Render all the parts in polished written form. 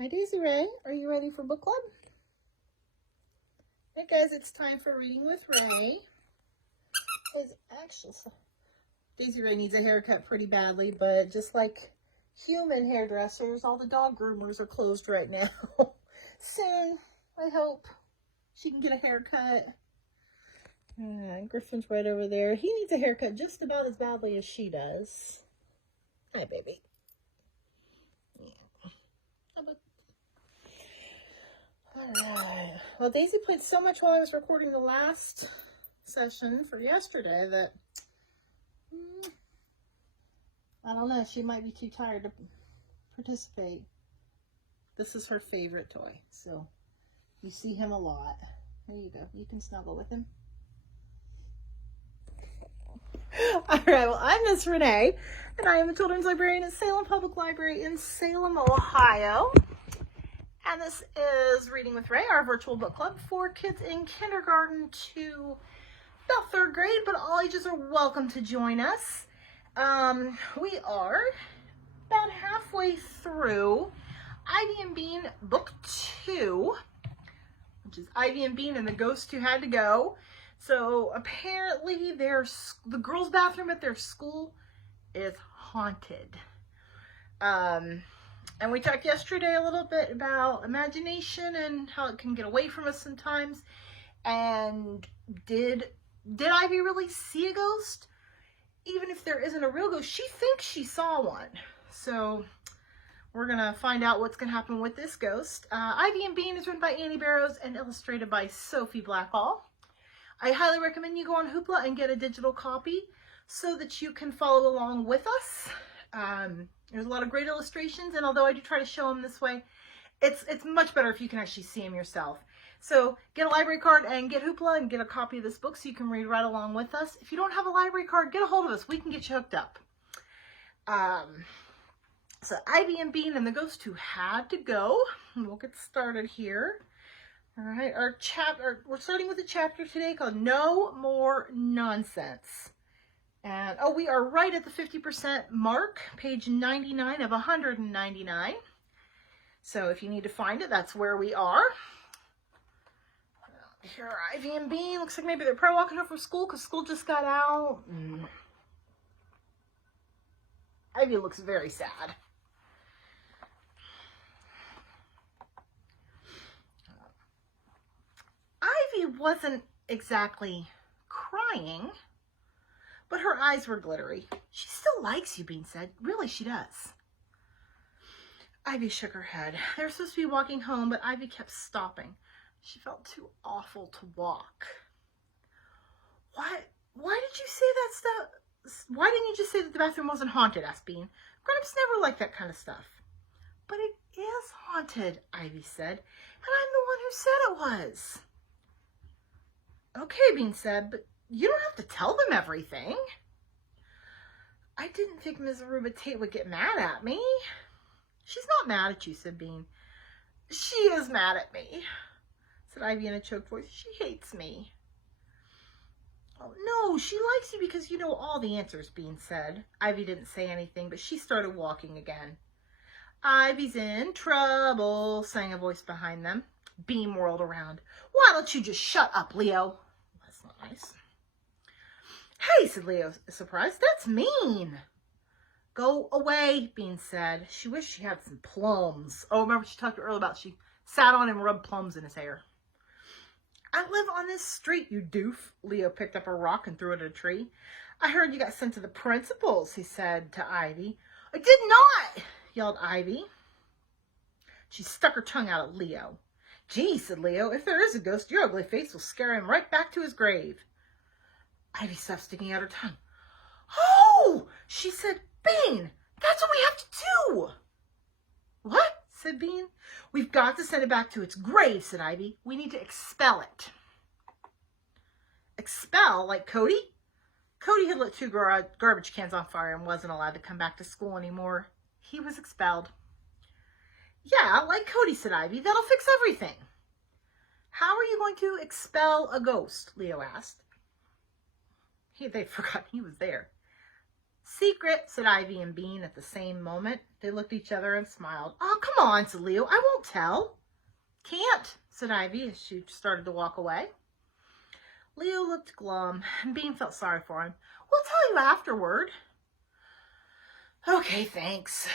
Hi Daisy Ray, are you ready for book club? Hey guys, it's time for Reading with Ray. Daisy Ray needs a haircut pretty badly, but just like human hairdressers, all the dog groomers are closed right now. Soon, I hope, she can get a haircut. Griffin's right over there. He needs a haircut just about as badly as she does. Hi, baby. Alright. Well, Daisy played so much while I was recording the last session for yesterday that I don't know, she might be too tired to participate. This is her favorite toy, so you see him a lot. There you go. You can snuggle with him. Alright, well, I'm Miss Renee, and I am a children's librarian at Salem Public Library in Salem, Ohio. And this is Reading with Ray, our virtual book club for kids in kindergarten to about 3rd grade, but all ages are welcome to join us. We are about halfway through Ivy and Bean Book 2, which is Ivy and Bean and the Ghost Who Had to Go. So apparently the girls' bathroom at their school is haunted. And we talked yesterday a little bit about imagination and how it can get away from us sometimes. And did Ivy really see a ghost? Even if there isn't a real ghost, she thinks she saw one. So we're going to find out what's going to happen with this ghost. Ivy and Bean is written by Annie Barrows and illustrated by Sophie Blackall. I highly recommend you go on Hoopla and get a digital copy so that you can follow along with us. There's a lot of great illustrations, and although I do try to show them this way, it's much better if you can actually see them yourself. So get a library card and get Hoopla and get a copy of this book so you can read right along with us. If you don't have a library card, get a hold of us. We can get you hooked up. So Ivy and Bean and the Ghost Who Had to Go. We'll get started here. All right, we're starting with a chapter today called No More Nonsense. And, we are right at the 50% mark, page 99 of 199. So if you need to find it, that's where we are. Here are Ivy and Bean. Looks like maybe they're probably walking home from school because school just got out. Ivy looks very sad. Ivy wasn't exactly crying, but her eyes were glittery. She still likes you, Bean said. Really, she does. Ivy shook her head. They were supposed to be walking home, but Ivy kept stopping. She felt too awful to walk. Why did you say that stuff? Why didn't you just say that the bathroom wasn't haunted? Asked Bean. Grown-ups never like that kind of stuff. But it is haunted, Ivy said. And I'm the one who said it was. Okay, Bean said, but you don't have to tell them everything. I didn't think Ms. Aruba Tate would get mad at me. She's not mad at you, said Bean. She is mad at me, said Ivy in a choked voice. She hates me. Oh, no, she likes you because you know all the answers, Bean said. Ivy didn't say anything, but she started walking again. Ivy's in trouble, sang a voice behind them. Bean whirled around. Why don't you just shut up, Leo? That's not nice. Hey, said Leo, surprised. That's mean. Go away, Bean said. She wished she had some plums. Oh, remember she talked earlier about she sat on and rubbed plums in his hair. I live on this street, you doof. Leo picked up a rock and threw it at a tree. I heard you got sent to the principal's, he said to Ivy. I did not, yelled Ivy. She stuck her tongue out at Leo. Gee, said Leo, if there is a ghost, your ugly face will scare him right back to his grave. Ivy stopped sticking out her tongue. Oh, she said, Bean, that's what we have to do. What? Said Bean. We've got to send it back to its grave, said Ivy. We need to expel it. Expel? Like Cody? Cody had lit 2 garbage cans on fire and wasn't allowed to come back to school anymore. He was expelled. Yeah, like Cody, said Ivy. That'll fix everything. How are you going to expel a ghost? Leo asked. They'd forgotten he was there. Secret, said Ivy and Bean at the same moment. They looked at each other and smiled. Oh, come on, said Leo. I won't tell. Can't, said Ivy as she started to walk away. Leo looked glum, and Bean felt sorry for him. We'll tell you afterward. Okay, thanks,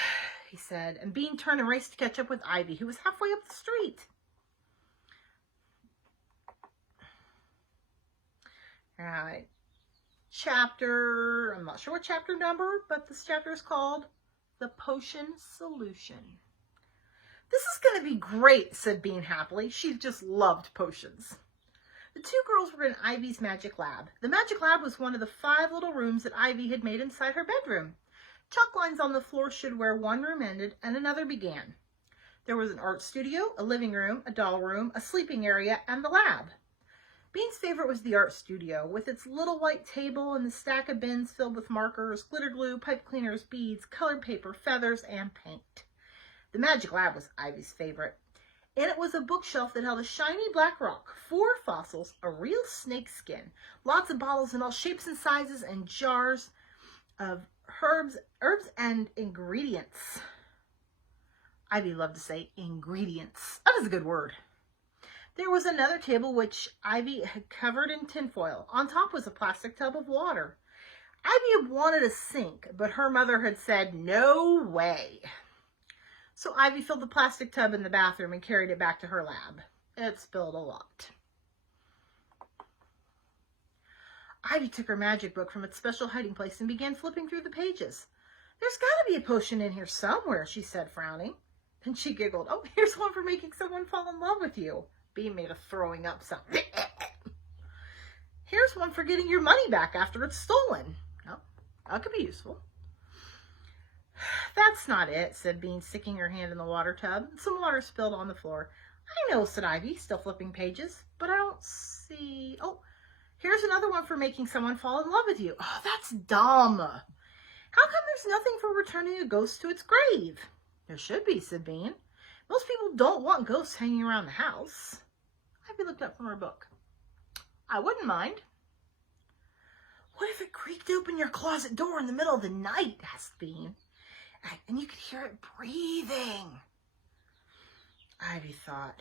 he said, and Bean turned and raced to catch up with Ivy, who was halfway up the street. All right. I'm not sure what chapter number, but this chapter is called The Potion Solution. This is going to be great, said Bean happily. She just loved potions. The two girls were in Ivy's magic lab. The magic lab was one of the 5 little rooms that Ivy had made inside her bedroom. Chalk lines on the floor showed where one room ended and another began. There was an art studio, a living room, a doll room, a sleeping area, and the lab. Bean's favorite was the art studio, with its little white table and the stack of bins filled with markers, glitter glue, pipe cleaners, beads, colored paper, feathers, and paint. The magic lab was Ivy's favorite. In it was a bookshelf that held a shiny black rock, 4 fossils, a real snake skin, lots of bottles in all shapes and sizes, and jars of herbs and ingredients. Ivy loved to say ingredients. That is a good word. There was another table which Ivy had covered in tinfoil. On top was a plastic tub of water. Ivy had wanted a sink, but her mother had said, no way. So Ivy filled the plastic tub in the bathroom and carried it back to her lab. It spilled a lot. Ivy took her magic book from its special hiding place and began flipping through the pages. There's got to be a potion in here somewhere, she said, frowning. Then she giggled. Oh, here's one for making someone fall in love with you. Bean made a throwing up sound. Here's one for getting your money back after it's stolen. Oh, that could be useful. That's not it, said Bean, sticking her hand in the water tub. Some water spilled on the floor. I know, said Ivy, still flipping pages, but I don't see... Oh, here's another one for making someone fall in love with you. Oh, that's dumb. How come there's nothing for returning a ghost to its grave? There should be, said Bean. Most people don't want ghosts hanging around the house. Ivy looked up from her book. I wouldn't mind. What if it creaked open your closet door in the middle of the night? Asked Bean. And you could hear it breathing. Ivy thought.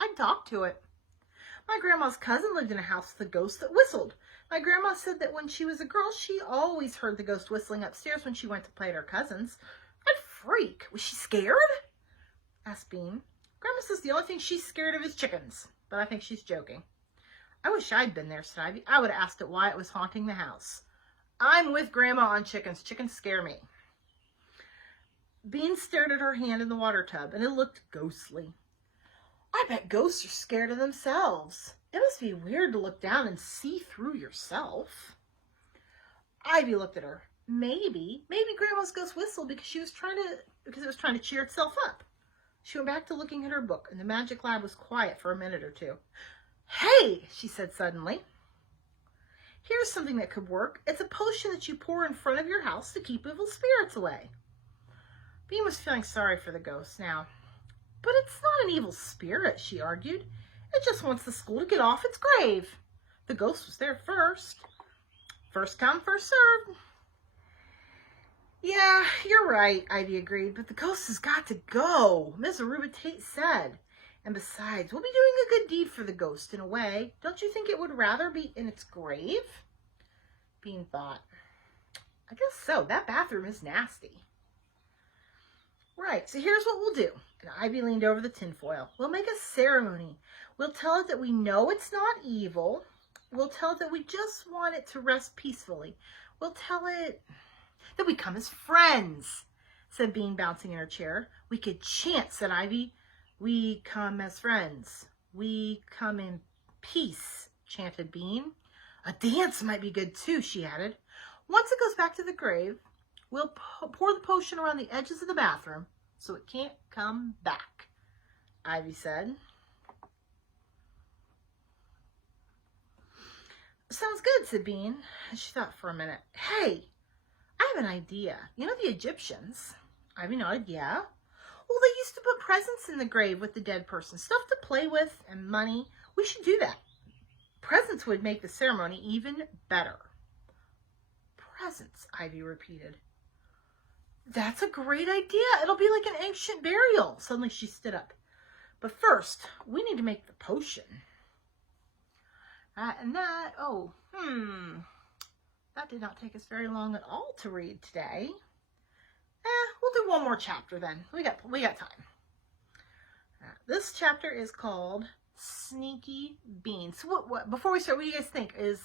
I'd talk to it. My grandma's cousin lived in a house with a ghost that whistled. My grandma said that when she was a girl, she always heard the ghost whistling upstairs when she went to play at her cousin's. I'd freak. Was she scared? Asked Bean. Grandma says the only thing she's scared of is chickens, but I think she's joking. I wish I'd been there, said Ivy. I would have asked it why it was haunting the house. I'm with Grandma on chickens. Chickens scare me. Bean stared at her hand in the water tub, and it looked ghostly. I bet ghosts are scared of themselves. It must be weird to look down and see through yourself. Ivy looked at her. Maybe Grandma's ghost whistled because it was trying to cheer itself up. She went back to looking at her book, and the magic lab was quiet for a minute or two. Hey, she said suddenly. Here's something that could work. It's a potion that you pour in front of your house to keep evil spirits away. Bean was feeling sorry for the ghost now. But it's not an evil spirit, she argued. It just wants the school to get off its grave. The ghost was there first. First come, first served. Yeah, you're right, Ivy agreed, but the ghost has got to go, Miss Aruba Tate said. And besides, we'll be doing a good deed for the ghost in a way. Don't you think it would rather be in its grave? Bean thought. I guess so. That bathroom is nasty. Right, so here's what we'll do. And Ivy leaned over the tinfoil. We'll make a ceremony. We'll tell it that we know it's not evil. We'll tell it that we just want it to rest peacefully. We'll tell it that we come as friends, said Bean, bouncing in her chair. We could chant, said Ivy. We come as friends. We come in peace, chanted Bean. A dance might be good too, she added. Once it goes back to the grave, we'll pour the potion around the edges of the bathroom so it can't come back, Ivy said. Sounds good, said Bean. She thought for a minute. Hey, I have an idea. You know the Egyptians? Ivy nodded, yeah. Well, they used to put presents in the grave with the dead person, stuff to play with and money. We should do that. Presents would make the ceremony even better. presents, Ivy repeated. That's a great idea. It'll be like an ancient burial. Suddenly she stood up. But first, we need to make the potion. That, that did not take us very long at all to read today. We'll do one more chapter then. We got time. This chapter is called Sneaky Beans. So what before we start, what do you guys think? Is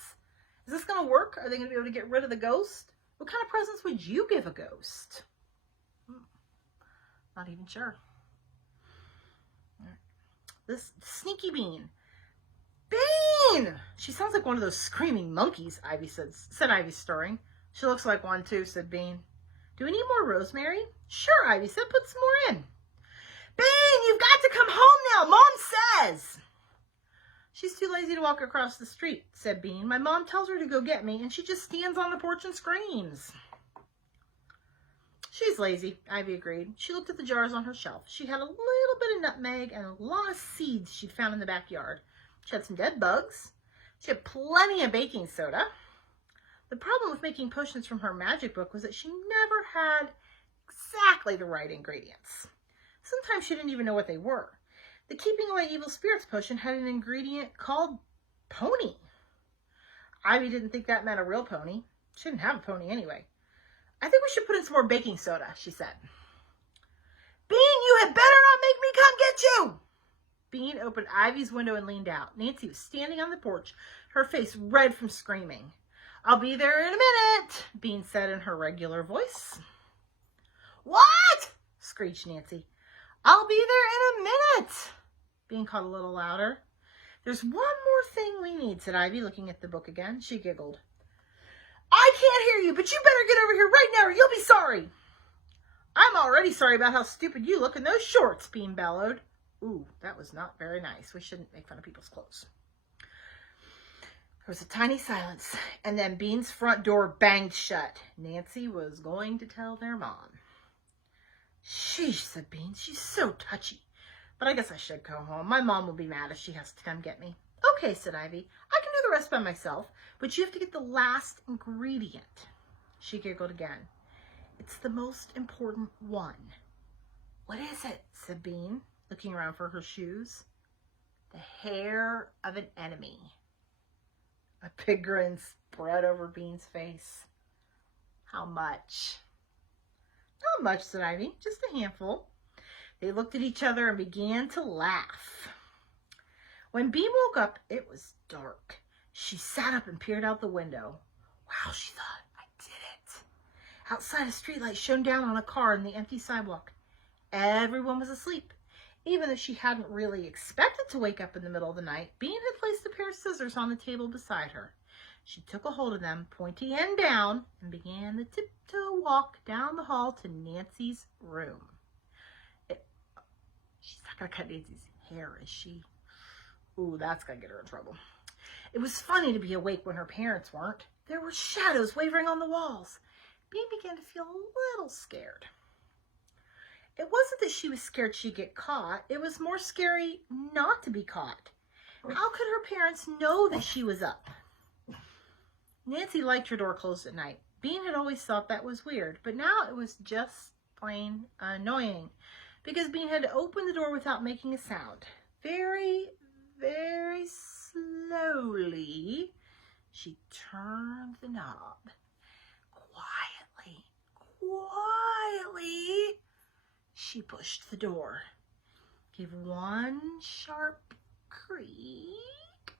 this going to work? Are they going to be able to get rid of the ghost? What kind of presents would you give a ghost? Not even sure. This Sneaky Bean. Bean! She sounds like one of those screaming monkeys, Ivy said Ivy, stirring. She looks like one too, said Bean. Do we need more rosemary? Sure, Ivy said. Put some more in. Bean, you've got to come home now, Mom says. She's too lazy to walk across the street, said Bean. My mom tells her to go get me, and she just stands on the porch and screams. She's lazy, Ivy agreed. She looked at the jars on her shelf. She had a little bit of nutmeg and a lot of seeds she'd found in the backyard. She had some dead bugs. She had plenty of baking soda. The problem with making potions from her magic book was that she never had exactly the right ingredients. Sometimes she didn't even know what they were. The Keeping Away Evil Spirits potion had an ingredient called pony. Ivy didn't think that meant a real pony. She didn't have a pony anyway. I think we should put in some more baking soda, she said. Bean, you had better not make me come get you! Bean opened Ivy's window and leaned out. Nancy was standing on the porch, her face red from screaming. I'll be there in a minute, Bean said in her regular voice. What? Screeched Nancy. I'll be there in a minute. Bean called a little louder. There's one more thing we need, said Ivy, looking at the book again. She giggled. I can't hear you, but you better get over here right now or you'll be sorry. I'm already sorry about how stupid you look in those shorts, Bean bellowed. Ooh, that was not very nice. We shouldn't make fun of people's clothes. There was a tiny silence, and then Bean's front door banged shut. Nancy was going to tell their mom. Sheesh, said Bean. She's so touchy. But I guess I should go home. My mom will be mad if she has to come get me. Okay, said Ivy. I can do the rest by myself, but you have to get the last ingredient. She giggled again. It's the most important one. What is it? Said Bean, looking around for her shoes. The hair of an enemy. A big grin spread over Bean's face. How much? Not much, said Ivy. Just a handful. They looked at each other and began to laugh. When Bean woke up, it was dark. She sat up and peered out the window. Wow, she thought, I did it. Outside, a streetlight shone down on a car on the empty sidewalk. Everyone was asleep. Even though she hadn't really expected to wake up in the middle of the night, Bean had placed a pair of scissors on the table beside her. She took a hold of them, pointy end down, and began the tiptoe walk down the hall to Nancy's room. She's not going to cut Nancy's hair, is she? Ooh, that's going to get her in trouble. It was funny to be awake when her parents weren't. There were shadows wavering on the walls. Bean began to feel a little scared. It wasn't that she was scared she'd get caught. It was more scary not to be caught. How could her parents know that she was up? Nancy liked her door closed at night. Bean had always thought that was weird, but now it was just plain annoying because Bean had opened the door without making a sound. Very, very slowly, she turned the knob. Quietly, she pushed the door, gave one sharp creak,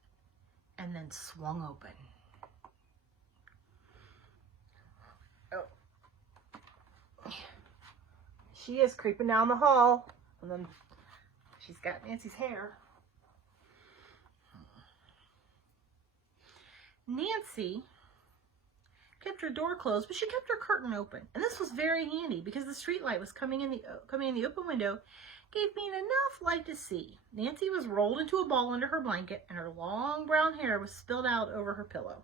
and then swung open. Oh. She is creeping down the hall, and then she's got Nancy's hair. Nancy kept her door closed, but she kept her curtain open. And this was very handy because the street light was coming in the open window, gave Bean enough light to see. Nancy was rolled into a ball under her blanket, and her long brown hair was spilled out over her pillow.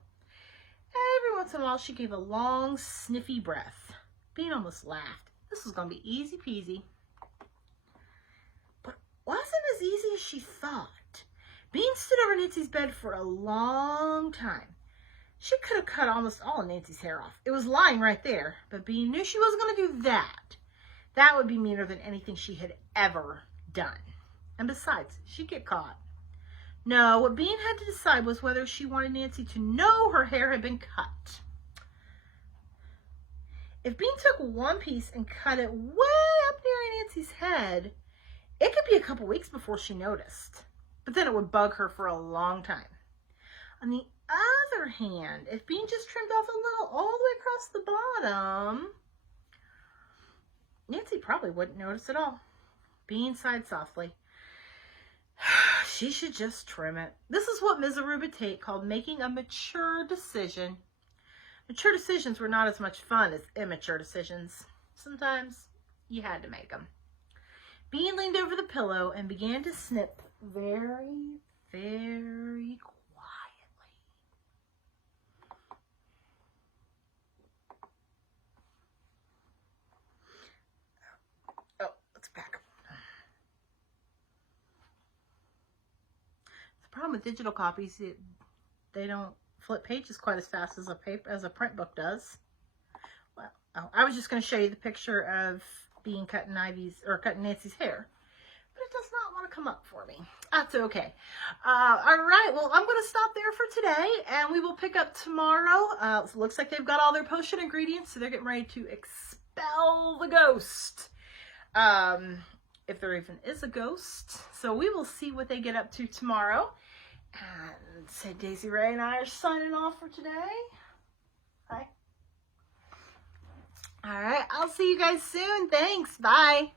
Every once in a while, she gave a long, sniffy breath. Bean almost laughed. This was going to be easy peasy. But it wasn't as easy as she thought. Bean stood over Nancy's bed for a long time. She could have cut almost all of Nancy's hair off. It was lying right there. But Bean knew she wasn't going to do that. That would be meaner than anything she had ever done. And besides, she'd get caught. No, what Bean had to decide was whether she wanted Nancy to know her hair had been cut. If Bean took one piece and cut it way up near Nancy's head, it could be a couple weeks before she noticed. But then it would bug her for a long time. On the other hand, if Bean just trimmed off a little all the way across the bottom, Nancy probably wouldn't notice at all. Bean sighed softly. She should just trim it. This is what Ms. Aruba Tate called making a mature decision. Mature decisions were not as much fun as immature decisions. Sometimes you had to make them. Bean leaned over the pillow and began to snip very, very quietly. Oh, let's back up. The problem with digital copies, they don't flip pages quite as fast as a print book does. Well, I was just going to show you the picture of Bean cutting Nancy's hair, but it does not want to come up for me. That's okay. All right, well, I'm going to stop there for today, and we will pick up tomorrow. It looks like they've got all their potion ingredients, so they're getting ready to expel the ghost. If there even is a ghost. So we will see what they get up to tomorrow. And so Daisy Ray and I are signing off for today. Bye. All right, I'll see you guys soon. Thanks. Bye.